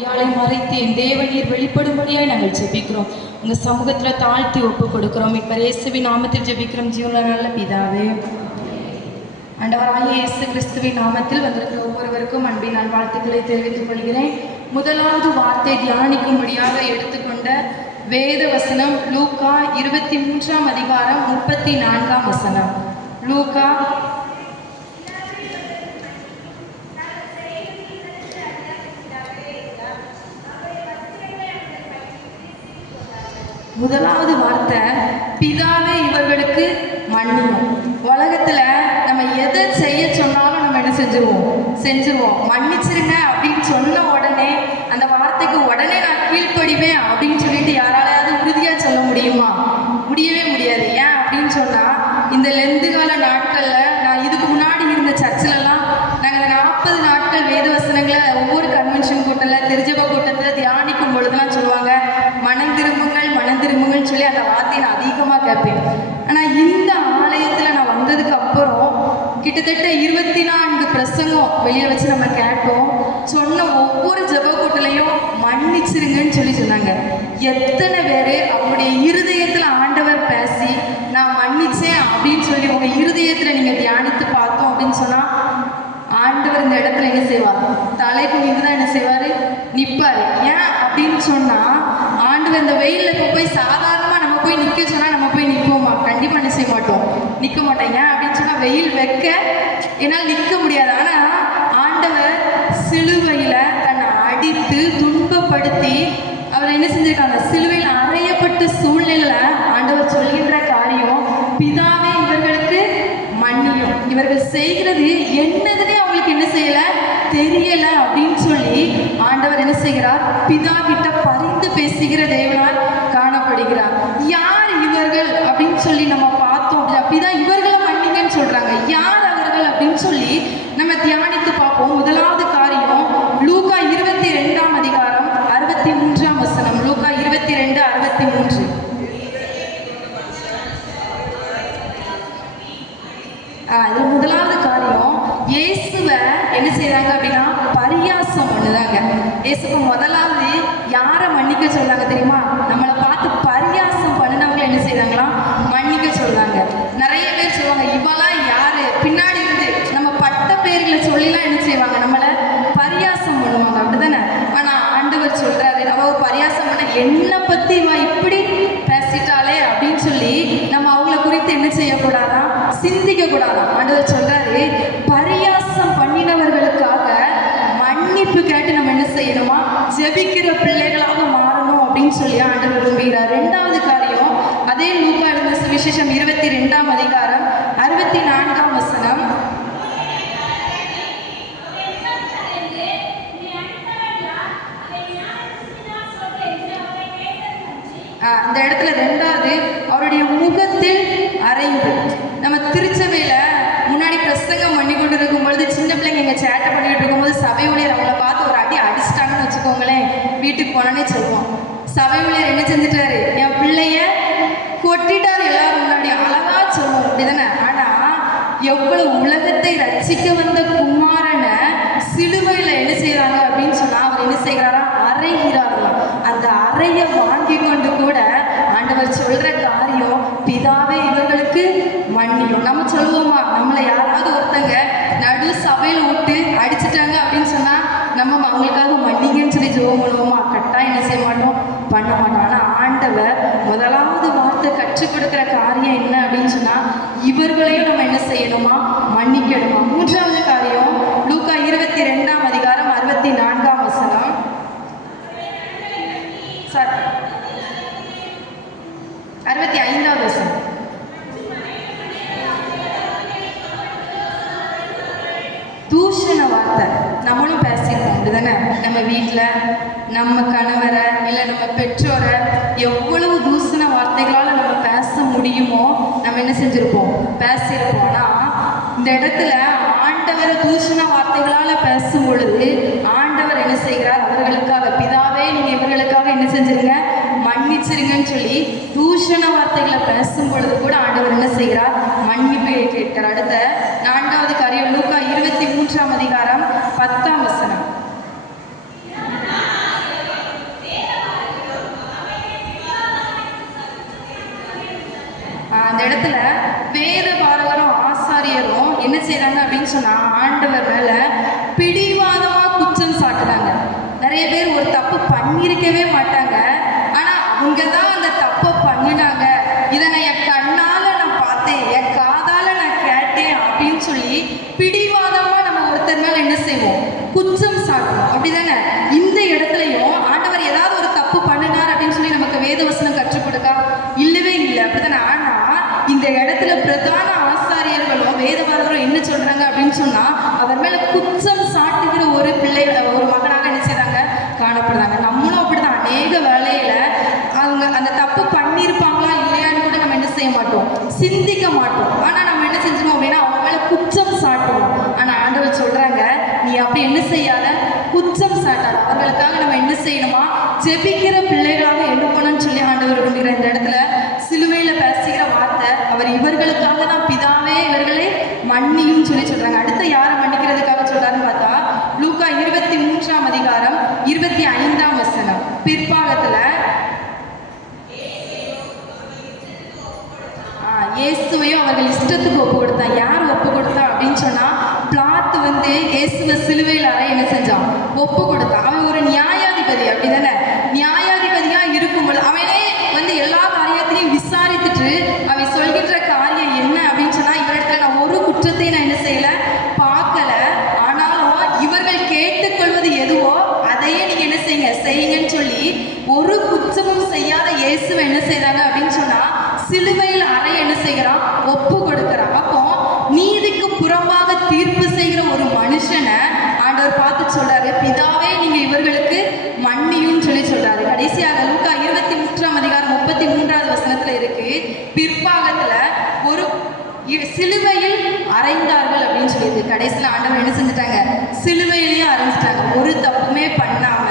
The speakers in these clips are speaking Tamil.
யாழை மறைத்து என் தேவநீர் வெளிப்படும்படியாய் நாங்கள் ஜெபிக்கிறோம். உங்கள் சமூகத்தில் தாழ்த்தி ஒப்பு கொடுக்கிறோம். இப்போ இயேசுவின் நாமத்தில் ஜெபிக்கிறோம் ஜீவன நல்ல பிதாவே. ஆண்டவராகிய இயேசு கிறிஸ்துவின் நாமத்தில் வந்திருக்கிற ஒவ்வொருவருக்கும் அன்பின் நான் வாழ்த்துக்களை தெரிவித்துக் கொள்கிறேன். முதலாவது வார்த்தை தியானிக்கும்படியாக எடுத்துக்கொண்ட வேத வசனம் லூக்கா 23ஆம் அதிகாரம் 34ஆம் வசனம். லூக்கா முதலாவது வார்த்தை பிதாவே இவர்களுக்கு மன்னியும். உலகத்துல நம்ம எதை செய்ய சொன்னாலும் நம்ம என்ன செஞ்சிருவோம். மன்னிச்சிருங்க அப்படின்னு சொன்ன உடனே அந்த வார்த்தைக்கு உடனே நான் கீழ்ப்படிவேன் அப்படின்னு சொல்லிட்டு யாராலையாவது உறுதியா சொல்ல முடியுமா? முடியவே முடியாது. ஏன் அப்படின்னு சொன்னா இந்த லெந்து கால நாட்கள்ல நான் இதுக்கு முன்னாடி இருந்த சர்ச்சிலலாம் நாங்கள் 40 நாட்கள் வேத வசனங்களை ஒவ்வொரு கன்வென்ஷன் கூட்டத்தில் திருஜப கூட்டத்தில் தியானிக்கும் பொழுதுலாம் சொல்லுவாங்க மனம் திரும்புங்கள்னு சொல்லி அந்த வார்த்தையை நான் அதிகமாக கேட்பேன். ஆனால் இந்த ஆலயத்தில் நான் வந்ததுக்கு அப்புறம் கிட்டத்தட்ட 24 பிரசங்கம் வெளியில் வச்சு நம்ம கேட்டோம். சொன்ன ஒவ்வொரு ஜப கூட்டலையும் மன்னிச்சிருங்கன்னு சொல்லி சொன்னாங்க. எத்தனை பேர் அவங்களுடைய இருதயத்தில் ஆண்டவர் பேசி நான் மன்னிச்சேன் அப்படின்னு சொல்லி உங்கள் இருதயத்தில் நீங்கள் தியானித்து பார்த்தோம் அப்படின்னு சொன்னால் ஆண்டவர் இந்த இடத்துல என்ன செய்வார்? தலைக்கு மீது தான் என்ன செய்வார்? நிற்பார். ஏன் அப்படின்னு சொன்னால் ஆண்டவர் இந்த வெயிலில் போய் சாதாரணமாக நம்ம போய் நிற்க சொன்னால் நம்ம போய் நிற்போமா? கண்டிப்பாக என்ன செய்ய மாட்டோம், நிற்க மாட்டோம். ஏன் அப்படின்னு சொன்னால் வெயில் வைக்க என்னால் நிற்க முடியாது. ஆனால் ஆண்டவர் சிலுவையில் தன்னை அடித்து துன்பப்படுத்தி அவர் என்ன செஞ்சிருக்காங்க? சிலுவையில் அறையப்பட்ட சூழ்நிலையில் ஆண்டவர் சொல்கின்ற காரியம் பிதாவே இவர்களுக்கு மன்னியும், இவர்கள் செய்கிறது என்னதுன்னே அவங்களுக்கு என்ன செய்யல தெரியல அப்படின்னு சொல்லி ஆண்டவர் என்ன செய்கிறார்? பிதா கிட்ட பரிந்து பேசுகிற தேவனாய் காணப்படுகிறார். யார் இவர்கள் அப்படின்னு சொல்லி நம்ம பார்த்தோம். பிதா இவர்களை மன்னிங்கன்னு சொல்றாங்க. யார் அவர்கள் அப்படின்னு சொல்லி நம்ம தியானித்து பார்ப்போம். முதலாவது காரியம் லூக்கா 22ஆம் அதிகாரம் 63ஆம் வசனம். லூக்கா 22:63. இது முதலாவது காரியம். இயேசுவை என்ன செய்யறாங்க அப்படின்னா பரியாசம் பண்ணுறாங்க. இயேசுக்கு முதலாவது யாரை மன்னிக்க சொல்றாங்க தெரியுமா? நம்மளை பார்த்து பரியாசம் பண்ணினவங்களை என்ன செய்யறாங்களா? மன்னிக்க சொல்றாங்க. நிறைய பேர் சொல்லுவாங்க இவெல்லாம் யாரு, பின்னாடி இருந்து நம்ம பட்ட பேர்களை சொல்லிலாம் என்ன செய்வாங்க? நம்மளை பரியாசம் பண்ணுவாங்க, அப்படிதானே? ஆனா ஆண்டவர் சொல்றாரு அவ பரியாசம் பண்ண என்னை பத்தி இவ இப்படி பேசிட்டாலே அப்படின்னு சொல்லி நம்ம அவங்கள குறித்து என்ன செய்யக்கூடாதா? சிந்திக்க கூடாதா? ஆண்டவர் சொல்றாரு பரியாசம் பண்ணினவர்களுக்காக மன்னிப்பு கேட்டு நம்ம என்ன செய்யணுமா? ஜெபிக்கிற பிள்ளைகளாக மாறணும் அப்படின்னு சொல்லி ஆண்டவர் விரும்புகிறார். 2வது காரியம் அதே லூக்கா எழுதின சுவிசேஷம் 22ஆம் அதிகாரம் 64ஆம் வசனம். இந்த இடத்துல 2வது அவருடைய முகத்தில் அறைந்து. நம்ம திருச்சபையில முன்னாடி பிரசங்கம் பண்ணி கொண்டு இருக்கும் பொழுது சின்ன பிள்ளைங்க இங்கே சேட்டை பண்ணிட்டு இருக்கும்போது சபை ஊழியர் அவங்கள பார்த்து ஒரு அடி அடிச்சிட்டாங்கன்னு வச்சுக்கோங்களேன், வீட்டுக்கு போனோன்னே சொல்லுவோம் சபை ஊழியர் என்ன செஞ்சுட்டாரு? என் பிள்ளைய கொட்டிட்டாரு எல்லாரும் முன்னாடி. அழகா சொல்லுவோம், அப்படிதானே? ஆனா எவ்வளவு உலகத்தை ரட்சிக்க வந்த குமாரனை சிலுவையில என்ன செய்யறாங்க அப்படின்னு சொன்னா அவர் என்ன செய்கிறாரா? அறைகிறார்களாம். அந்த அறைய வாங்கி கொண்டு கூட ஆண்டவர் சொல்ற காரியம் பிதாவே இவர்களுக்கு மன்னியும். நம்ம சொல்லுவோமா? நம்மளை யாராவது ஒருத்தங்க நடு சபையில் விட்டு அடிச்சுட்டாங்க அப்படின்னு சொன்னா நம்ம அவங்களுக்காக மன்னிங்கன்னு சொல்லி ஜெபம் பண்ணுவோமா? கட்டாயம் என்ன செய்ய மாட்டோம், பண்ண மாட்டோம். ஆனா ஆண்டவர் முதலாவது வார்த்தை கற்றுக் கொடுக்கிற காரியம் என்ன அப்படின்னு சொன்னா இவர்களையும் நம்ம என்ன செய்யணுமா? மன்னிக்கணுமா? 3வது காரியம் லூக்கா 22ஆம் அதிகாரம் 64ஆம் வசனம். 65வது வசனம். தூஷண வார்த்தை நம்மளும் பேசியிருக்கோம், அப்படிதானே? நம்ம வீட்டில் நம்ம கணவரை இல்லை நம்ம பெற்றோரை எவ்வளவு தூஷண வார்த்தைகளால் நம்ம பேச முடியுமோ நம்ம என்ன செஞ்சுருப்போம்? பேசியிருப்போம். ஆனால் இந்த இடத்துல ஆண்டவரை தூஷண வார்த்தைகளால் பேசும் பொழுது ஆண்டவர் என்ன செய்கிறார்? அவர்களுக்காக பிதாவே நீங்கள் இவர்களுக்காக என்ன செஞ்சிருங்க? மன்னிச்சிருங்கன்னு சொல்லி தூஷண வார்த்தைகளை பேசும் பொழுது கூட ஆண்டவர் என்ன செய்கிறார்? மன்னிப்பு கேட்கிறார். அடுத்த 4வது காரியம் லூக்கா 23ஆம் அதிகாரம் 10ஆம் வசனம். இடத்துல வேத பாரகரும் ஆசாரியரும் என்ன செய்றாங்க அப்படின்னு சொன்னா ஆண்டவர் மேல பிடிவாதமா குற்றம் சாட்டுறாங்க. நிறைய பேர் ஒரு தப்பு பண்ணியிருக்கவே மாட்டாங்க, ஆனா அவங்க தான் அந்த தப்பை பண்ணினாங்க, இதை நான் என் கண்ணால நான் பார்த்தேன், என் காதால நான் கேட்டேன் அப்படின்னு சொல்லி பிடிவாதமா நம்ம ஒருத்தர் மேல என்ன செய்வோம், குற்றம் சாட்டுவோம். அப்படிதானே? இந்த இடத்துலயும் ஆண்டவர் ஏதாவது ஒரு தப்பு பண்ணினார் அப்படின்னு சொல்லி நமக்கு வேதவசனம் கற்றுக் கொடுக்கா? இல்லவே இல்லை. அப்படித்தானே? ஆனா இந்த இடத்துல பிரதான ஆசாரியர்களும் வேதவாதரும் என்ன சொல்றாங்க அப்படின்னு சொன்னா அவர் மேல குற்றம் சாட்டுகிற ஒரு பிள்ளை, ஒரு மகனாக என்ன செய்றாங்க, காணப்படுறாங்க. நம்மளும் அப்படிதான் அநேக வேலையில அவங்க அந்த தப்பு பண்ணியிருப்பாங்களா இல்லையான்னு கூட நம்ம என்ன செய்ய மாட்டோம், சிந்திக்க மாட்டோம். ஆனா நம்ம என்ன செஞ்சிருவோம் அப்படின்னா அவங்க மேல குற்றம் சாட்டுவோம். ஆனா ஆண்டவர் சொல்றாங்க, நீ அப்படி என்ன செய்யாத, குற்றம் சாட்டாத. அவர்களுக்காக நம்ம என்ன செய்யணுமா, ஜெபிக்கிற பிள்ளைகளாக எழுப்பணும்னு சொல்லி ஆண்டவர் விரும்புகிற இந்த இடத்துல சிலுவையில பேசுகிற வார்த்தை, அவர் இவர்களுக்காக தான் பிதாவே இவர்களை மன்னியும் சொல்லி சொல்றாங்க. அடுத்து யாரை மன்னிக்கிறதுக்காக சொல்றாருன்னு பார்த்தா லூக்கா 23ஆம் அதிகாரம் 25ஆம் வசனம் பிற்பாகத்துல இயேசுவையும் அவர்கள் இஷ்டத்துக்கு ஒப்பு கொடுத்தான். யார் ஒப்பு கொடுத்தா அப்படின்னு சொன்னா பிளாத்து வந்து இயேசுவை சிலுவையில் அறை என்ன செஞ்சான், ஒப்பு கொடுத்தான். அவன் ஒரு நியாயாதிபதி. அப்படிதானே? நியாயாதிபதியா இருக்கும்போது அவனே வந்து எல்லா காரியத்தையும் விசாரித்துட்டு அவன் சொல்கின்ற காரியம் என்ன அப்படின்னு சொன்னா இவரிடத்துல நான் ஒரு குற்றத்தை நான் என்ன செய்யல, பார்க்கல, ஆனாலும் இவர்கள் கேட்டுக்கொள்வது எதுவோ அதையே நீங்க என்ன செய்யுங்க, செய்யுங்கன்னு சொல்லி ஒரு குற்றமும் செய்யாத இயேசுவை என்ன செய்றாங்க அப்படின்னு சொன்னா சிலுவையில் அறை என்ன செய்கிறான், ஒப்பு கொடுக்கிறான். அப்போ நீதிக்கு புறம்பாக தீர்ப்பு செய்கிற ஒரு மனுஷனை ஆண்டவர் பார்த்து சொல்றாரு, பிதாவே நீங்க இவர்களுக்கு மன்னியும் சொல்லி சொல்றாரு. கடைசியாக லூக்கா 23ஆம் அதிகாரம் 33ஆவது வசனத்துல இருக்கு, பிற்பாகத்துல ஒரு சிலுவையில் அறைந்தார்கள் அப்படின்னு சொல்லியிருக்கு. கடைசியில் ஆண்டவர் என்ன செஞ்சுட்டாங்க, சிலுவையிலேயே அறைஞ்சிட்டாங்க. ஒரு தப்புமே பண்ணாம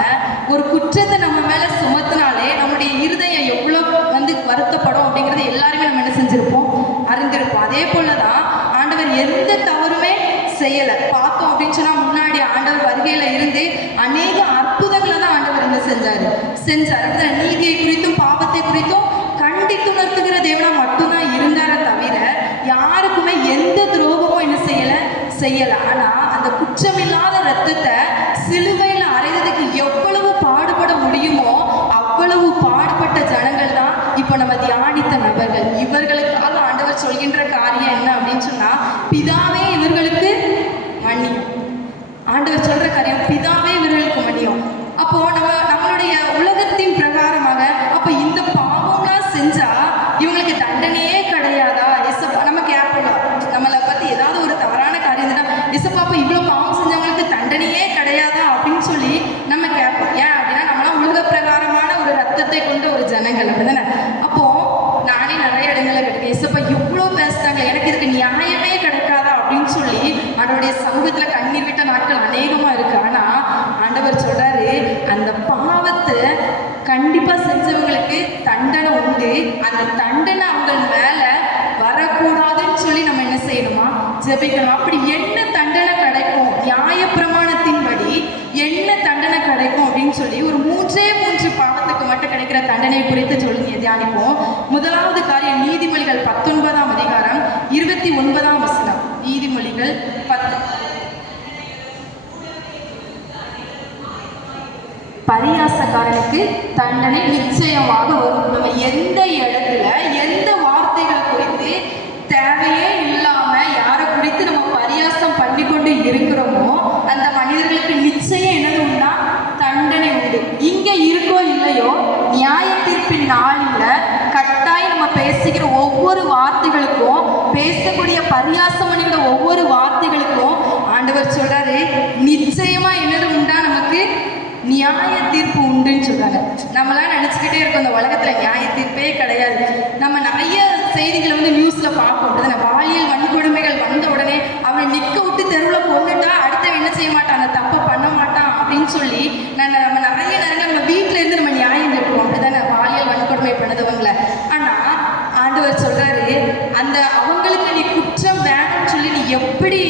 ஒரு குற்றத்தை நம்ம மேல சுமத்தினாலே நம்முடைய இருதயம் எவ்வளவு வந்து வருத்தப்படும் அப்படிங்கறது எல்லாருமே நம்ம என்ன செஞ்சிருப்போம், அறிந்திருப்போம். அதே போலதான் ஆண்டவர் எந்த தவறுமே செய்யல. பார்த்தோம் அப்படின்னு சொன்னா முன்னாடி ஆண்டவர் வருகையில இருந்து அநேக அற்புதங்களை தான் ஆண்டவர் என்ன செஞ்சார். நீதியை குறித்தும் பாவத்தை குறித்தும் கண்டித்து உணர்த்துகிற தேவனா மட்டும்தான் இருந்தாரே தவிர யாருக்குமே எந்த துரோகமும் என்ன செய்யல. ஆனா அந்த குற்றமில்லாத ரத்தத்தை சிலுவையில அறைவதற்கு எவ்வளவு பாடுபட முடியுமோ அவ்வளவு பாடுபட்ட ஜனங்கள் தான் இப்ப நம்ம தியானித்த நபர்கள். இவர்களுக்காக ஆண்டவர் சொல்கின்ற காரியம் என்ன அப்படின்னு சொன்னா பிதாவே இவர்களுக்கு மன்னியும். ஆண்டவர் சொல்ற காரியம் பிதாவே இவர்களுக்கு மன்னியும். அப்போ நம்மளுடைய உலகத்தின் பிரகாரமாக அப்ப இந்த பாவம்லாம் செஞ்சா இவங்களுக்கு தண்டனையே கிடையாதா? நம்ம கேட்போம், நம்மளை பத்தி ஏதாவது ஒரு தவறான காரியம் இருந்தா இசப்பாப்பா இவ்வளவு பாவம் செஞ்சவங்களுக்கு தண்டனையே கிடையாதா அப்படின்னு சொல்லி நம்ம கேட்போம். ஏன் அப்படின்னா நம்மளாம் உலக பிரகாரமான ஒரு ரத்தத்தை கொண்ட ஒரு ஜனங்கள். அப்படிதானே? அப்போ நானே நிறைய இடங்களை கேட்டுக்கேன், இசப்பா இவ்வளவு பேசுறாங்க, எனக்கு இதுக்கு நியாயமே கிடைக்காதா அப்படின்னு சொல்லி அவருடைய சமூகத்துல கண்ணீர் விட்ட நாட்கள் அநேகமா இருக்கு. ஆனா ஆண்டவர் சொல்றாரு, அந்த பாவத்தை கண்டிப்பா செஞ்சவங்களுக்கு தண்டனை உண்டு. அந்த தண்டனை அவங்க மேல வரக்கூடாதுன்னு சொல்லி நம்ம என்ன செய்யணுமா, ஜெபிக்கணும். அப்படி என்ன தண்டனை கிடைக்கும், நியாய பிரமாணத்தின்படி என்ன தண்டனை கிடைக்கும் அப்படின்னு சொல்லி ஒரு 3 பாவத்துக்கு மட்டும் கிடைக்கிற தண்டனை குறித்து சொல்லி தியானிப்போம். முதலாவது காரியம் நீதிமொழிகள் 19ஆம் அதிகாரம் 29ஆம் வசனம். நீதிமொழிகள் 10. பரியாசக்காரனுக்கு தண்டனை நிச்சயமாக வரும். நம்ம எந்த இடத்துல எந்த வார்த்தைகள் குறித்து தேவையே இல்லாம யாரை குறித்து நம்ம பரியாசம் பண்ணி கொண்டு இருக்கிறோமோ அந்த மனிதர்களுக்கு நிச்சயம் என்னது உண்டா, தண்டனை உண்டு. இங்க இருக்கோ இல்லையோ நியாய தீர்ப்பின் நாளில கட்டாயம் நம்ம பேசுகிற ஒவ்வொரு வார்த்தைகளுக்கும், பேசக்கூடிய பரியாசம் பண்ணிக்கிற ஒவ்வொரு வார்த்தைகளுக்கும் ஆண்டவர் சொல்றாரு நிச்சயமா என்னது உண்டா, நமக்கு நியாய தீர்ப்பு உண்டுன்னு சொல்றாங்க. நம்மளாம் நினைச்சுக்கிட்டே இருக்கோம் இந்த உலகத்துல நியாய தீர்ப்பே கிடையாது. நம்ம நிறைய செய்திகளை வந்து நியூஸ்ல பார்ப்போம். பாலியல் வன்கொடுமைகள் வந்த உடனே அவனை நிக்க விட்டு தெருவில் கொண்டுட்டா அடுத்த என்ன செய்ய மாட்டான், அந்த தப்பை பண்ண மாட்டான் அப்படின்னு சொல்லி நம்ம நிறைய நேரங்கள் நம்ம வீட்டுல இருந்து நம்ம நியாயம் கேட்போம். அப்படிதானே? பாலியல் வன்கொடுமை பண்ணதவங்கள. ஆனா ஆண்டவர் சொல்றாரு, அந்த அவங்களுக்கு நீ குற்றம் வேணும்னு சொல்லி நீ எப்படி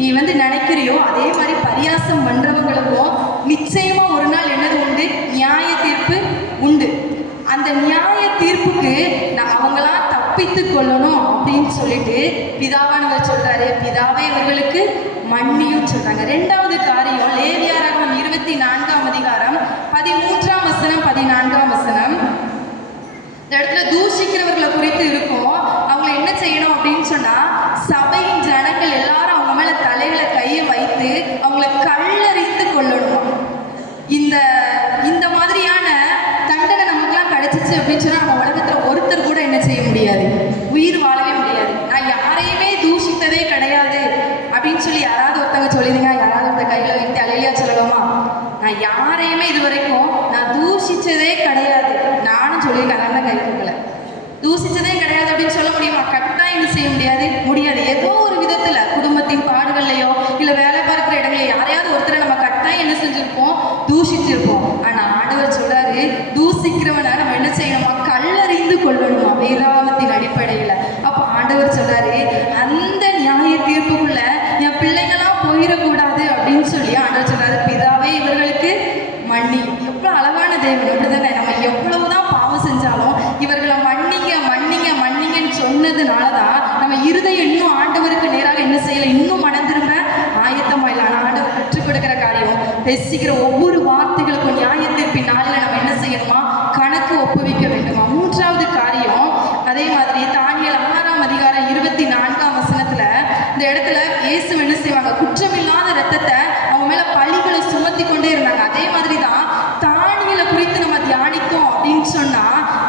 நீ வந்து நினைக்கிறியோ அதே மாதிரி பரியாசம் பண்றவங்களுக்கும் நிச்சயமா ஒரு நாள் என்னது உண்டு, நியாய தீர்ப்பு உண்டு. அந்த நியாய தீர்ப்புக்கு அவங்களாம் தப்பி கல்லறித்து கொள்ளணும் அப்படின்னு சொல்லிட்டு பிதாவானவர் சொல்றாரு. பிதாவே இவர்களுக்கு மன்னியும் சொல்றாங்க. ரெண்டாவது காரியம் லேவியராகமம் 24ஆம் அதிகாரம் 13ஆம் வசனம் 14ஆம் வசனம். இந்த இடத்துல தூஷிக்கிறவர்களை குறித்து இருக்கும். அவங்க என்ன செய்யணும் அப்படின்னு சொன்னா, சபையின் ஜனங்கள் எல்லாரும் அவங்க மேல தலையில கையை வைத்து அவங்கள கல்லறித்து கொள்ளணும். இந்த மாதிரியான தண்டனை நமக்குலாம் கிடைச்சிச்சு அப்படின்னு சொன்னா நம்ம உலகத்துல ஒருத்தர் கூட என்ன செய்ய முடியாது, உயிர் வாழவே முடியாது. நான் யாரையுமே தூஷித்ததே கிடையாது அப்படின்னு சொல்லி யாராவது ஒருத்தவங்க சொல்லிடுங்க. யாராவது ஒருத்த கையில வைத்து அலையிலியா சொல்லலாமா? நான் யாரையுமே இது வரைக்கும் நான் தூஷிச்சதே கிடையாது. நானும் சொல்லியிருக்கேன், நான் கை கொடுக்கல. தூஷிச்சதே கிடையாது அப்படின்னு சொல்ல முடியுமா? கட்டாயம் என்ன செய்ய முடியாது, முடியாது. ஏதோ ஒரு விதத்துல குடும்பத்தின் பாடுகள்லையோ இல்ல வேலை பார்க்கிற இடங்களையோ யாரையாவது ஒருத்தரை நம்ம கட்டாயம் என்ன செஞ்சிருப்போம், தூஷிச்சிருப்போம். ஆனா ஆண்டவர் சொல்றாரு, தூஷிக்கிறவனை நம்ம என்ன செய்யணுமா, கல்லறிந்து கொள்ளணுமா, வேதாகமத்தின் அடிப்படையில. அப்ப ஆண்டவர் சொல்றாரு, அந்த நியாய தீர்ப்புக்குள்ள என் பிள்ளைங்களாம் போயிடக்கூடாது அப்படின்னு சொல்லி ஆண்டவர் சொல்றாரு, பிதாவே இவர்களுக்கு மன்னி. எவ்வளவு அழகான தேவன் அப்படிதானே? நம்ம எவ்வளவுதான் பாவம் செஞ்சாலும் இவர்களை மன்னிங்க மன்னிங்க மன்னிங்கன்னு சொன்னதுனாலதான் நம்ம இருதயம் இன்னும் ஆண்டவருக்கு நேராக என்ன செய்யல, இன்னும் மனம் திரும்ப ஆயத்தமா இல்லை. ஆனா ஆண்டவர் கற்றுக் கொடுக்கிற காரியம், பேசிக்கிற ஒவ்வொரு வார்த்தைகளுக்கும் நியாய தீர்ப்பின் நாளில் நம்ம என்ன செய்யணுமா, கணக்கு ஒப்புவிக்க வேண்டுமா. மூன்றாவது காரியம், அதே மாதிரி தானியேல் 6ஆம் அதிகாரம் 24ஆம் வசனத்துல இந்த இடத்துல இயேசு என்ன செய்வாங்க, குற்றமில்லாத ரத்தத்தை அவங்க மேல பழிகளை சுமத்தி கொண்டே இருந்தாங்க. அதே மாதிரிதான் தானியேலை குறித்து நம்ம தியானித்தோம் அப்படின்னு சொன்னா,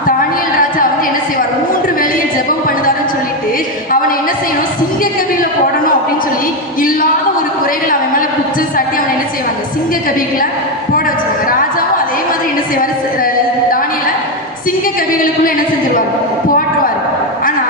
தானியேல் ராஜா வந்து என்ன செய்வார், 3 வேளையும் ஜெபம் பண்ணுதாருன்னு சொல்லிட்டு அவனை என்ன செய்யணும், சிங்க கபில போடணும் அப்படின்னு சொல்லி இல்லாத ஒரு குறைகள் அவன் மேல குற்றம் சாட்டி அவனை என்ன செய்வாங்க, சிங்க கபிகளை போட வச்சிருவாங்க. ராஜாவும் அதே மாதிரி என்ன செய்வாரு, தானியேலை சிங்க கபிகளுக்குள்ள என்ன செஞ்சிருவார், போட்டுருவார். ஆனா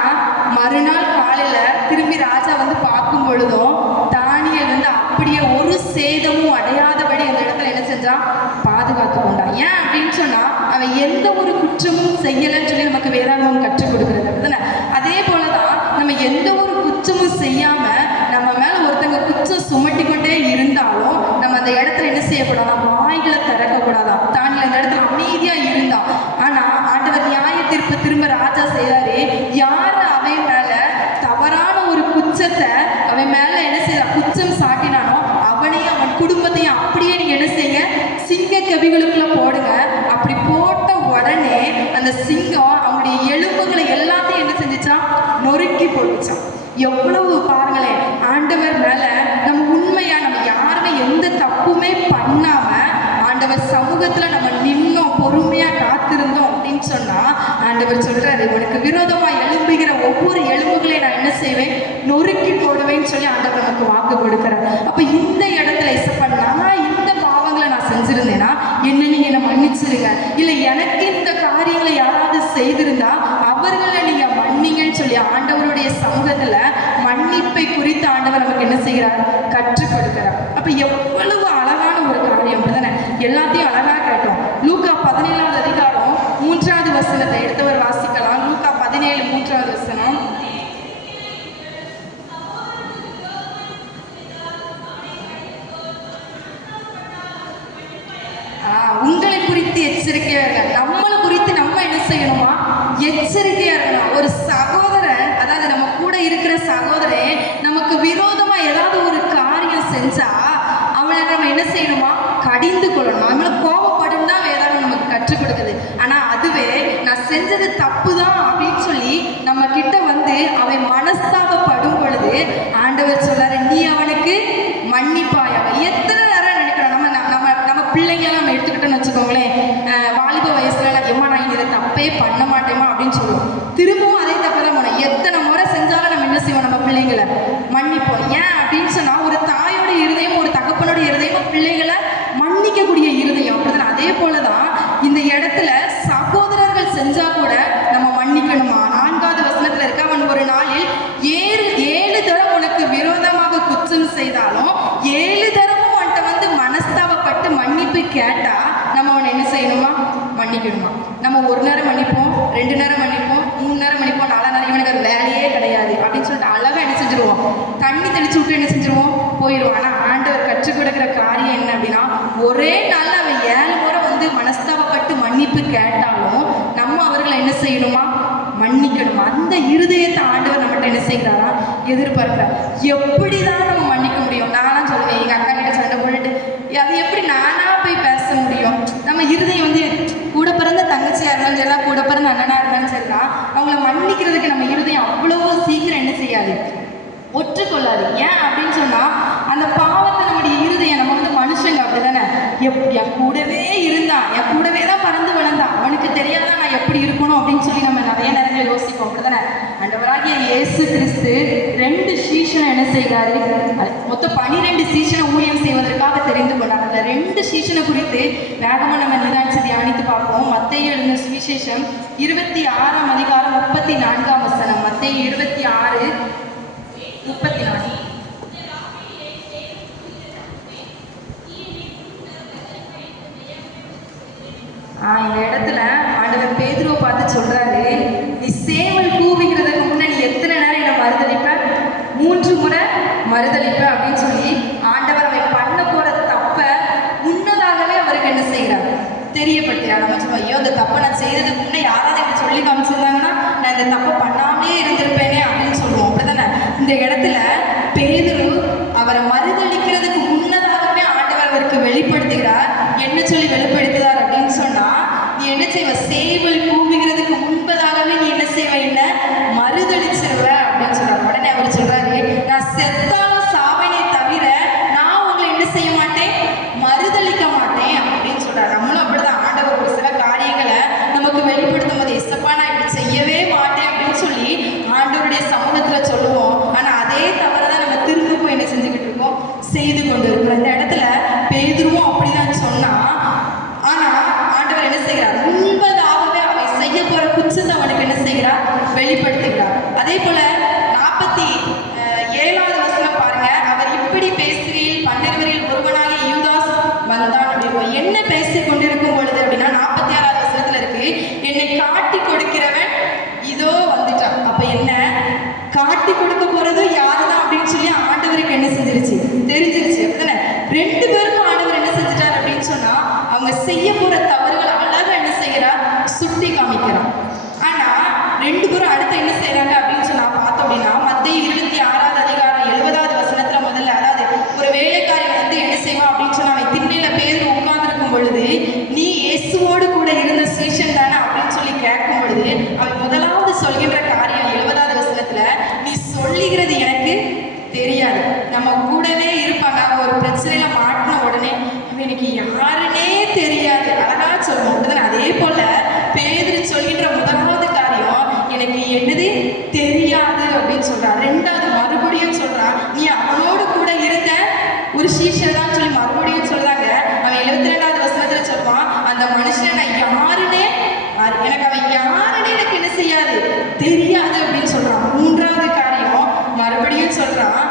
மறுநாள் காலையில திரும்பி ராஜா வந்து பார்க்கும் பொழுதும் தானியேல் வந்து அப்படியே ஒரு சேதமும் அடையாதபடி அந்த இடத்துல என்ன செஞ்சான், பாதுகாத்து கொண்டான். ஏன் அப்படின்னு சொன்னா, அவன் எந்த ஒரு குற்றமும் செய்யலன்னு சொல்லி நமக்கு வேதாகமம் கற்றுக் கொடுக்கிறது அப்படிதானே? அதே போலதான் நம்ம எந்த ஒரு குற்றமும் செய்யாம நம்ம மேல ஒருத்தங்க குற்றம் சுமட்டி கொண்டே இருந்தாலும் நம்ம அந்த இடத்துல என்ன செய்யக்கூடாதான், வாய்களை திறக்க கூடாதான். தானியேல் அந்த இடத்துல அமைதியா இருந்தான். ஆனா ஆண்டவர் நியாய தீர்ப்பு திரும்ப ராஜா செய்தாரு. யாரு அவன் மேல தவறான ஒரு குற்றத்தை அவன் மேல என்ன செய்ய குற்றம் சாட்டினானோ அவனையும் அவன் குடும்பத்தையும் அப்படியே நீங்க என்ன செய்ய, சிங்க கபிகளுக்குள்ள போடுங்க. அப்படி போட்ட உடனே அந்த சிங்கம் அவங்களுடைய எலும்புகளை எல்லாத்தையும் என்ன செஞ்சுச்சான், நொறுக்கி போட்டுச்சான். எவ்வளவு பாருங்களேன், ஆண்டவர் மேல நம்ம உண்மையா, நம்ம யாருமே எந்த தப்புமே பண்ணாம ஆண்டவர் சமூகத்துல நம்ம நின்னோம், பொறுமையா காத்திருந்தோம் அப்படின்னு சொன்னா, ஆண்டவர் சொல்றாரு, உனக்கு விரோதமா எழும்புகிற ஒவ்வொரு எலும்புகளையும் நான் என்ன செய்வேன், நொறுக்கி போடுவேன்னு சொல்லி ஆண்டவர் நமக்கு வாக்கு கொடுக்கிறார். அப்ப இந்த இடத்துல இசப்பா, நான் இந்த பாவங்களை நான் செஞ்சிருந்தேன்னா என்ன நீங்க என்ன மன்னிச்சிருங்க. இல்ல எனக்கு இந்த காரியங்களை யாராவது செய்திருந்தா அவர்களை நீங்க மன்னிங்கன்னு சொல்லி ஆண்டவருடைய சமூகத்துல மன்னிப்பை குறித்து ஆண்டவர் நமக்கு என்ன செய்கிறார், கற்றுக் கொடுக்கிறார். அப்ப எவ்வளவு அழகான ஒரு காரியம் அப்படிதானே? எல்லாத்தையும் அழகா கேட்டோம். லூக்கா 17ஆவது அதிகாரம் 3வது வசனத்தை எடுத்தவர் வாசிக்கலாம். லூக்கா 17 3வது வசனம். உங்களை குறித்து எச்சரிக்கையா இருக்க, நம்மளை குறித்து நம்ம என்ன செய்யணுமா, எச்சரிக்கையா இருக்கணும். ஒரு சகோதரன், அதாவது நம்ம கூட இருக்கிற சகோதரன் நமக்கு விரோதமா ஏதாவது ஒரு காரியம் செஞ்சா அவனை நம்ம என்ன செய்யணுமா, கடிந்து கொள்ளணும். நம்மள கோபப்படும் தான் வேதாகம் நமக்கு கற்றுக் கொடுக்குது. ஆனா அதுவே நான் செஞ்சது தப்பு தான் அப்படின்னு சொல்லி நம்ம கிட்ட வந்து அவன் மனஸ்தாபப்படும் பொழுது ஆண்டவர் சொல்றாரு, நீ அவனுக்கு மன்னிப்பாயாக. எத்தனை நேரம் நினைக்கிறோம், நம்ம பிள்ளைங்களை நம்ம எடுத்துக்கிட்டோன்னு வச்சுக்கோங்களேன், வாலிப வயசுல எம்மா நான் இதை தப்பே பண்ண மாட்டேமா அப்படின்னு சொல்லுவோம். திரும்பவும் அதே தப்பை தான் போனோம். எத்தனை முறை செஞ்சாலும் நம்ம என்ன செய்வோம், நம்ம பிள்ளைங்களை மன்னிப்போம். ஏன் அப்படின்னு சொன்னா, ஒரு தாயோட இருதயம் ஒரு தகப்பனோட இருதயம் பிள்ளைகளை மன்னிக்கக்கூடிய இருதயம் அப்படிதான். அதே போலதான் இந்த இடத்துல சகோதரர்கள் செஞ்சா கூட நம்ம மன்னிக்கணுமா. 4வது வசனத்துல இருக்க, அவன் ஒரு நாளில் 7 தரம் உனக்கு விரோதமாக குற்றம் செய்தாலும் 7 தரமும் அவன்கிட்ட வந்து மனஸ்தாபப்பட்டு மன்னிப்பு கேட்டா நம்ம அவனை என்ன செய்யணுமா, மன்னிக்கணுமா. நம்ம ஒரு நேரம் மன்னிப்போம், 2 நேரம் மன்னிப்போம், 3 நேரம் மன்னிப்போம், 4 நேரம் இவனுக்கு ஒரு வேலையே கிடையாது அப்படின்னு சொல்லிட்டு அழகா என்ன செஞ்சிருவோம், தண்ணி தெளிச்சு விட்டு என்ன செஞ்சிருவோம், போயிடுவோம். ஆனா ஆண்டவர் கற்றுக் கொடுக்கிற காரியம் என்ன அப்படின்னா, ஒரே நாள் அவன் 7 முறை வந்து மனஸ்தாபப்பட்டு மன்னிப்பு கேட்டாலும் நம்ம அவர்களை என்ன செய்யணுமா, மன்னிக்கணும். அந்த இருதயத்தை ஆண்டவர் நம்மகிட்ட என்ன செய்கிறாரா, எதிர்பார்க்கிறார். எப்படிதான் நம்ம மன்னிக்க முடியும்? நானும் சொல்லுவேன், எங்கள் அக்கா கிட்ட சண்டை போட்டுட்டு அது எப்படி நானா போய் பேச முடியும்? நம்ம இருதயம் வந்து கூட பிறந்த தங்கச்சியாக இருந்தாலும் சரிதான், கூட பிறந்த அண்ணனாக இருந்தாலும் சரிதான், அவங்கள மன்னிக்கிறதுக்கு நம்ம இருதயம் அவ்வளோ சீக்கிரம் என்ன செய்யாது, ஒற்றுக்கொள்ளாது. ஏன் அப்படின்னு சொன்னால், அந்த பாவத்தை நம்முடைய இருதயம், நம்ம வந்து மனுஷங்க அப்படி தானே, என் கூடவே இருந்தான், என் கூடவே தான் பறந்து வளர்ந்தான், அவனுக்கு தெரியாதான் நான் எப்படி இருக்கணும் அப்படின்னு சொல்லி நம்ம நிறைய நேரங்கள் யோசிப்போம். அப்படி தானே? ஆண்டவராகிய இயேசு கிறிஸ்து 2 சீஷனை என்ன செய்கிறாரு, மொத்தம் 12 சீஷனை ஊழியம் செய்வதற்காக தெரிந்து கொண்டார். அந்த 2 சீஷனை குறித்து வேகமாக நம்ம நிதானித்து தியானித்து பார்ப்போம். மத்தேயு எழுதின சுவிசேஷம் 26ஆம் அதிகாரம் 34ஆம் வசனம். மத்தேயு 26:34. இந்த இடத்துல ஆண்டவர் பேதுருவை பார்த்து சொல்றாரு, நீ சேவல் கூவுகிறதுக்கு முன்ன நீ எத்தனை நேரம் என்ன மறுதளிப்ப? 3 முறை மறுதளிப்ப அப்படின்னு சொல்லி ஆண்டவர் அவன் பண்ண போற தப்ப முன்னதாகவே அவருக்கு என்ன செய்கிறார், தெரியப்படுத்துறார். நம்ம சொல்லுவோம், ஐயோ இந்த தப்பை நான் செய்யறதுக்கு முன்னே யாராவது எனக்கு சொல்லி காமிச்சிருந்தாங்கன்னா நான் இந்த தப்பை பண்ணாமலே இருந்திருப்பேனே அப்படின்னு சொல்லுவோம். அப்படித்தானே? இந்த இடத்துல பேதுரு அவரை மறுதளிக்கிறதுக்கு முன்னதாகவே ஆண்டவர் அவருக்கு வெளிப்படுத்துகிறார். என்ன சொல்லி வெளிப்படுத்துகிறார் அப்படின்னு சொன்னா, நீ என்ன செய்வ, சேவல் கூவுகிறதுக்கு முன்பதாகவே நீ என்ன செய்வ, என்ன மறுதளிச்சிருவ அப்படின்னு சொல்றாரு. உடனே அவர் சொல்றாரு, நான் செத்தாலும் சாவனே தவிர நான் உங்களை என்ன செய்ய மாட்டேன், மறுதளிக்க மாட்டேன் அப்படின்னு சொல்றாரு. நம்மளும் அப்படிதான். ஆண்டவர் ஒரு சில காரியங்களை நமக்கு வெளிப்படுத்தும் போது, எஸ்ஸப்பா நான் இப்படி செய்யவே மாட்டேன் அப்படின்னு சொல்லி ஆண்டவருடைய சமூகத்துல சொல்லுவோம். ஆனா அதே தவறுதான் நம்ம திரும்பவும் என்ன செஞ்சுக்கிட்டு இருக்கோம், செய்து கொண்டு இருக்கிறோம். இந்த இடத்துல பேதுருவும் அப்படிதான் சொன்னா, ஆனா ஆண்டவர் என்ன செய்கிறார், முன்பதாகவே அவன் செய்ய போற குற்றத்தை அவனுக்கு என்ன செய்கிறார், வெளிப்படுத்துகிறார். அதே போல 47ஆவது வசனம் பாருங்க. அவர் இப்படி பேசுகையில் 12 ஒருவனாகிய யூதாஸ் வந்தான் அப்படின்னு. என்ன பேசிக் கொண்டிருக்கும் பொழுது அப்படின்னா 46ஆவது வசனத்துல இருக்கு, என்னை காட்டி கொடுக்கிறவன் இதோ வந்துட்டான். அப்ப என்ன காட்டி கொடுக்க போறது யாருதான் அப்படின்னு சொல்லி ஆண்டவருக்கு என்ன செஞ்சிருச்சு, தெரிஞ்சிருச்சு. அப்படித்தானே? 2 பேருக்கும் ஆண்டவர் என்ன செஞ்சிட்டார் அப்படின்னு சொன்னா, அவங்க செய்ய போற தவறுகள் அழகா என்ன செய்யறார், சுட்டி காமிக்கிறார். ஆனா 2 பேரும் அடுத்து என்ன செய்யறாங்க அப்படின்னு சொன்னா பார்த்தோம் அப்படின்னா, மத்தேயு 26ஆவது அதிகாரம் 70ஆவது வசனத்துல முதல்ல, அதாவது ஒரு வேலைக்காரி வந்து என்ன செய்வான் அப்படின்னு சொன்னா, அவன் திண்ணையில பேர் உட்கார்ந்து இருக்கும் பொழுது, நீ இயேசுவோடு கூட இருந்த சீஷன் தானே அப்படின்னு சொல்லி கேட்கும் பொழுது, அவன் முதலாவது சொல்கின்ற காரியம் 70ஆவது வசனத்துல, நீ சொல்லுகிறது எனக்கு தெரியாது. நம்ம கூடவே இருப்பாங்க, ஒரு பிரச்சனையில மாட்டின உடனே எனக்கு யாருன்னே தெரியாது, அழகா சொல்லுவோம். அதே போல பேதுரு சொல்கின்ற முதலாவது காரியம், எனக்கு என்னது தெரியாது அப்படின்னு சொல்றான். 2வது மறுபடியும் சொல்றான், நீ அவனோடு கூட இருந்த ஒரு சீஷர் தான் சொல்லி மறுபடியும் சொல்றாங்க. அவன் 72ஆவது வசனத்துல சொல்லுவான், அந்த மனுஷன் நான் யாருன்னே, எனக்கு அவன் யாருன்னே எனக்கு என்ன செய்யாது, தெரியாது அப்படின்னு சொல்றான். 3வது காரியம் மறுபடியும் சொல்றான்,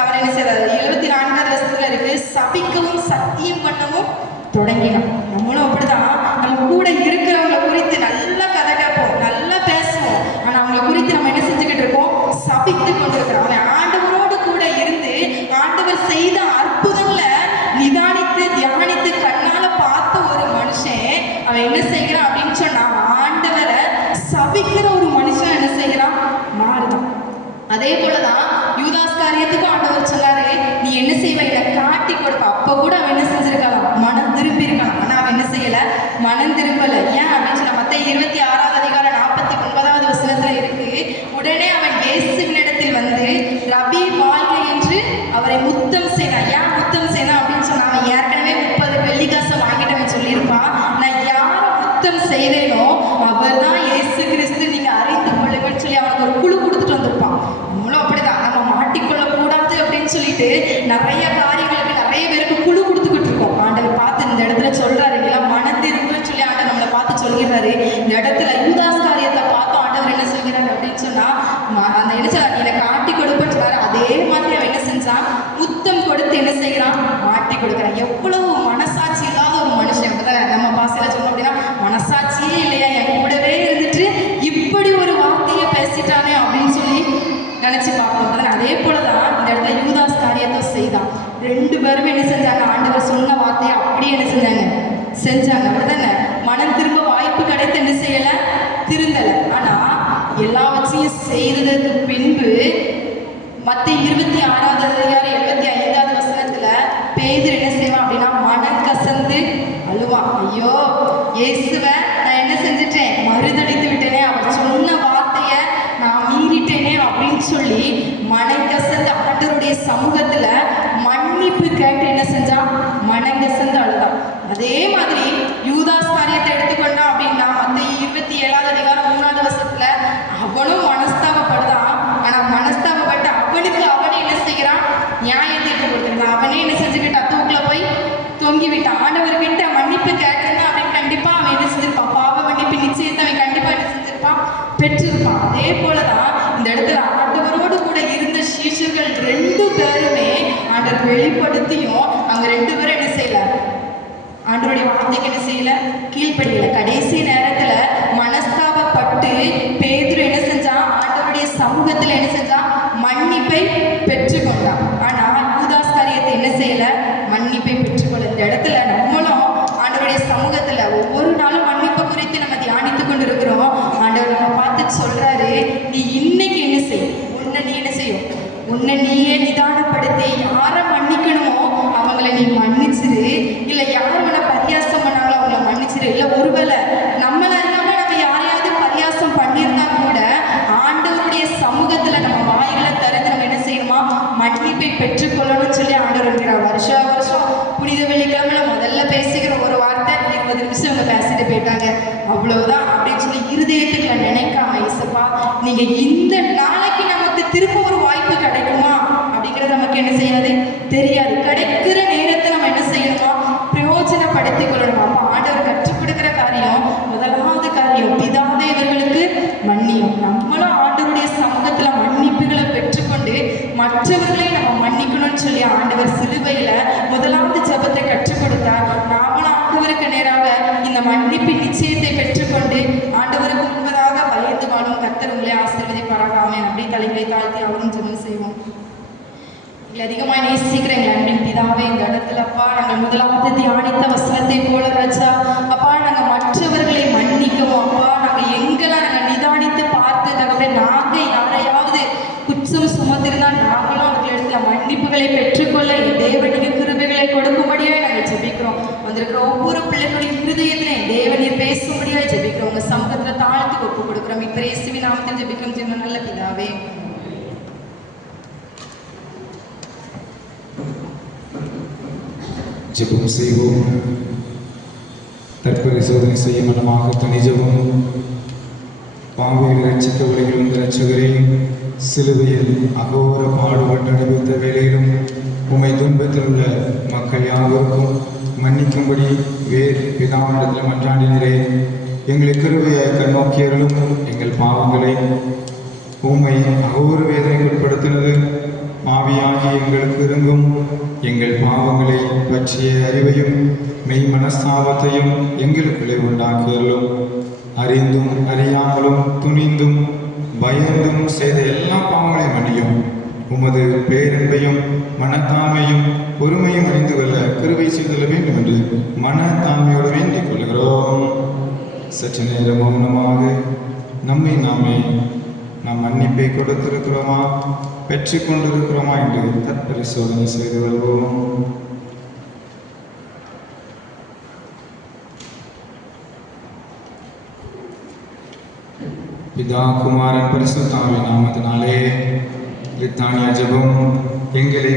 அவன் என்ன செய்யறாரு, 74ஆவது வசனத்துல இருக்கு, சபிக்கவும் சத்தியம் பண்ணவும் தொடங்கினான். நம்மளும் அப்படிதான். நம்ம கூட இருக்கிறவங்களை குறித்து நல்லா கதை கேட்போம், நல்லா பேசுவோம். ஆனா அவங்களை குறித்து நம்ம என்ன செஞ்சுக்கிட்டு இருக்கோம், சபித்து கொண்டிருக்கிறோம். அவன் ஆண்டவரோடு கூட இருந்து ஆண்டவர் செய்த அற்புதங்களை நிதானித்து தியானித்து கண்ணால பார்த்த ஒரு மனுஷன் அவன் என்ன செய்கிறான் அப்படின்னு சொன்னா, ஆண்டவரை சபிக்கிற ஒரு மனுஷன் என்ன செய்கிறான், மாறுதான். அதே போலதான் யூதாஸ் காரியத்துக்கும் ஆண்டவர் சொன்னாரு, நீ என்ன செய்வ, இதை காட்டி கொடுப்ப. அப்ப கூட அவன் என்ன செஞ்சிருக்கலாம், மனம் திரும்பி இருக்கலாம். ஆனா அவன் என்ன செய்யல, மனம் திரும்பல. ஏன் அப்படின்னு சொன்னா, மத்தேயு 26ஆவது அதிகாரம் 49ஆவது வசனத்துல இருக்கு, உடனே அவன் இயேசுவினிடத்தில் வந்து, ரபி வாழ்க என்று அவரை முத்தம் செய்தான். ஏன் முத்தம் செய்தான் அப்படின்னு சொன்னா, அவன் ஏற்கனவே 30 வெள்ளிக்காசை வாங்கிட்டு அவன் சொல்லியிருப்பான், நான் யாரை முத்தம் செய்தேனோ அவர் தான் இயேசு கிறிஸ்து, நீங்க அறிந்து கொள்ளுங்கன்னு சொல்லி அவனுக்கு ஒரு குழு கொடுத்துட்டு வந்திருப்பான். நம்மளும் அப்படிதான். நம்ம மாட்டிக்கொள்ள கூடாது அப்படின்னு சொல்லிட்டு நிறைய காரியங்களுக்கு நிறைய பேருக்கு குழு கொடுத்துக்கிட்டு இருக்கோம். ஆண்டவர் பார்த்து இந்த இடத்துல சொல்றாரு, எல்லாம் மனதிரும்புன்னு சொல்லி ஆண்டவர் நம்மளை பார்த்து சொல்கிறாரு. இந்த இடத்துல யூதாஸ் காரியத்தை பார்த்து ஆண்டவர் என்ன சொல்கிறாரு அப்படின்னு சொன்னா, அந்த என்ன சொல்றாரு, என்னை காட்டி கொடுப்பேன்னு சொல்றாரு. அதே மாதிரி அவன் என்ன செஞ்சான், முத்தம் கொடுத்து என்ன செய்யறான், மாட்டி கொடுக்குறான். எவ்வளவு மனசாட்சி இல்லாத ஒரு மனுஷன். நம்ம பாசையில சொன்னோம் அப்படின்னா, மனசாட்சியே இல்லையா, என் கூடவே இருந்துட்டு இப்படி ஒரு வார்த்தையை பேசிட்டானே அப்படின்னு சொல்லி நினைச்சு பார்ப்போம். அதே போலதான் இந்த இடத்துல யூதாஸ் காரியத்தை செய்தான். 2 பேருமே என்ன செஞ்சாங்க, ஆண்டவர் சொன்ன வார்த்தையை அப்படியே என்ன செஞ்சாங்க, அப்படிதானே? மனம் திரும்ப வாய்ப்பு கிடைத்து என்ன செய்யல, திருந்தல. ஆனா மத்திய 26வது அதிகாரம் 75வது வசனத்துல பேதுரு என்ன செய்வான் அப்படின்னா மனம் கசந்து அழுவான். ஐயோ இயேசுவை நான் என்ன செஞ்சுட்டேன், மறுதளித்து விட்டேனே, அவர் சொன்ன வார்த்தையை நான் மீறிட்டேனே அப்படின்னு சொல்லி மனம் கசந்து ஆண்டவருடைய சமூகத்துல மன்னிப்பு கேட்டு என்ன செஞ்சான், மனம் கசந்து அழுதான். அதே மாதிரி யூதாஸ் காரியத்தை எடுத்துக்கொண்டான் அப்படின்னா மத்திய 27வது அதிகாரம் 3வது வசனத்துல அவனும் மனஸ்தாபப்படுதான். ஆனா மனஸ்தாபப்பட்டு அவனுக்கு அவனே என்ன செய்கிறான், நியாய தீர்ப்பு கொடுத்துருக்கான். அவனே என்ன செஞ்சுக்கிட்டான், தூக்குல போய் தொங்கி விட்டான். ஆண்டவர்கிட்ட மன்னிப்பு கேட்டிருந்தான் அப்படின்னு கண்டிப்பா அவன் என்ன செஞ்சிருப்பான், பாவ மன்னிப்பு நிச்சயத்தை அவன் கண்டிப்பா என்ன செஞ்சிருப்பான், பெற்றிருப்பான். அதே போலதான் இந்த இடத்துல ஆண்டவரோடு கூட இருந்த சீஷர்கள் 2 பேருமே ஆண்டவர் வெளிப்படுத்தியும் அவங்க 2 பேரும் என்ன செய்யல, ஆண்டவருடைய வார்த்தைக்கு என்ன செய்யல, கீழ்ப்படியல. கடைசி நேரத்துல மனஸ்தாபப்பட்டு பேதுரு என்ன செஞ்சான், ஆண்டவருடைய சமூகத்துல என்ன செஞ்சான், மன்னிப்பை பெற்றுக்கொண்டான். ஆனா யூதாஸ் காரியத்தை என்ன செய்யல, மன்னிப்பை பெற்றுக்கொள்ள. இந்த இடத்துல நம்மளும் ஆண்டவருடைய சமூகத்துல ஒவ்வொரு நாளும் மன்னிப்பு குறித்து நம்ம தியானித்துக் கொண்டு இருக்கிறோம். ஆண்டவர் நம்ம பார்த்து சொல்றாரு, நீ இன்னைக்கு என்ன செய், உன்னை நீ என்ன செய்யும், உன்னை நீயே நிதானப்படுத்தி யாரை மன்னிக்கணுமோ அவங்கள நீ மன்னிச்சிரு. இல்ல யார் உன்னை பரியாசம் பண்ணாங்களோ அவங்கள மன்னிச்சிரு. இல்ல ஒருவேளை நம்மள அறியாம நம்ம யாரையாவது பரியாசம் பண்ணியிருந்தா கூட ஆண்டவருடைய சமூகத்துல நம்ம வாய்களை திறந்து நம்ம என்ன செய்யணுமா, மன்னிப்பை பெற்றுக்கொள்ளணும்னு சொல்லி ஆண்டவர் இருக்கிறார். வருஷம் புனித வெள்ளிக்கிழமை முதல்ல பேசுகிற ஒரு வார்த்தை 20 நிமிஷம் அவங்க பேசிட்டு போயிட்டாங்க, அவ்வளவுதான் அப்படின்னு சொல்லி இருதயத்துக்குள்ள நினைக்காம, இசப்பா நீங்க இந்த நாளைக்கு நமக்கு திரும்ப ஒரு வாய்ப்பு கிடைக்குமா அப்படிங்கிறது நமக்கு என்ன செய்யாது, தெரியாது. கிடைக்கிற நேரத்தை நம்ம என்ன செய்யணுமா, பிரயோஜனப்படுத்திக் கொள்ளணும். அப்ப ஆண்டவர் கற்றுக் கொடுக்கிற காரியம், முதலாவது காரியம் பிதாவே இவர்களுக்கு மன்னியும். நம்மளும் ஆண்டவருடைய சமூகத்துல மன்னிப்புகளை பெற்றுக்கொண்டு மற்றவர்களை நம்ம மன்னிக்கணும்னு சொல்லி ஆண்டவர் சிலுவையில முதலாவது ஜெபத்தை கற்றுக் கொடுத்தார். நாமளும் ஆண்டவருக்கு நேராக இந்த மன்னிப்பின் நிச்சயத்தை பெற்றுக்கொண்டு ஆண்டவருக்கு முன்பதாக பயந்து வாழும். கர்த்தர் உங்களை ஆசீர்வதிப்பாராக. ஆமென். அப்படி தலைகளை தாழ்த்தி அவரும் ஜெபம் செய்வோம். அதிகமாக நேசிக்கிறேங்க அன்பின் பிதாவே, இந்த இடத்துல அப்பா நாங்கள் முதலாவது தியானித்த வசனத்தை போல ராஜா அப்பா நாங்கள் மற்றவர்களை மன்னிக்கவும் அப்பா நாங்கள் எங்களை நாங்கள் நிதானித்து பார்த்து தகவலை நாங்கள் யாரையாவது குற்றம் சுமத்திருந்தால் நாங்களும் அவர்களிடத்துல மன்னிப்புகளை பெற்றுக்கொள்ள தேவனுடைய கிருபைகளை கொடுக்கும்படியாக நாங்கள் ஜெபிக்கிறோம். வந்திருக்கிற ஒவ்வொரு பிள்ளைகளுடைய இருதயத்திலே தேவனீர் பேசும்படியாக ஜெபிக்கிறோம். உங்கள் சமூகத்தில் தாழ்த்தி ஒப்பு கொடுக்குறோம். இப்போ இயேசுவின் நாமத்தில் ஜெபிக்கும் ஜெபம் நல்ல பிதாவே. ஜெபம் செய்வோம். தற்பரிசோதனை செய்ய மனமாக தனி ஜெபம். பாவிகளை ரட்சிக்க உலகில் வந்த இரட்சகரே, சிலுவையில் அகோர பாடுபட்டு அனுபவித்த வேளையிலும் உம்மை துன்பத்தில் உள்ள மக்கள் யாவருக்கும் மன்னிக்கும்படி வேறு பிதாவிடத்தில் மன்றாடினரே. எங்களை கிருபையாய் கண்ணோக்கியர்களும் எங்கள் பாவங்களை உம்மை அகோர வேதனைக்கு உட்படுத்தினது பாவியாகி எங்களுக்கு இறங்கும். எங்கள் பாவங்களை பற்றிய அறிவையும் மெய் மனஸ்தாபத்தையும் எங்களுக்குள்ளே உண்டாக்கியர்களும் அறிந்தும் அறியாமலும் துணிந்தும் பயந்தும் செய்த எல்லா பாவங்களையும் மன்னியும். உமது பேரன்பையும் மனத்தாழ்மையும் பொறுமையும் அறிந்து கொள்ள கிருபை செய்துள்ள வேண்டும் என்று மனத்தாழ்மையோடு வேண்டிக் கொள்கிறோம். சற்று நேரம் மௌனமாக நம்மை நாமே நாம் மன்னிப்பை கொடுத்திருக்கிறோமா, பெற்றுக் கொண்டிருக்கிறோமா என்று தற்பரிசோதனை செய்து வருவோம். பிதா குமாரன் பரிசுத்த ஆவியின் நாமத்தினாலே லித்தானியா ஜெபம். எங்களை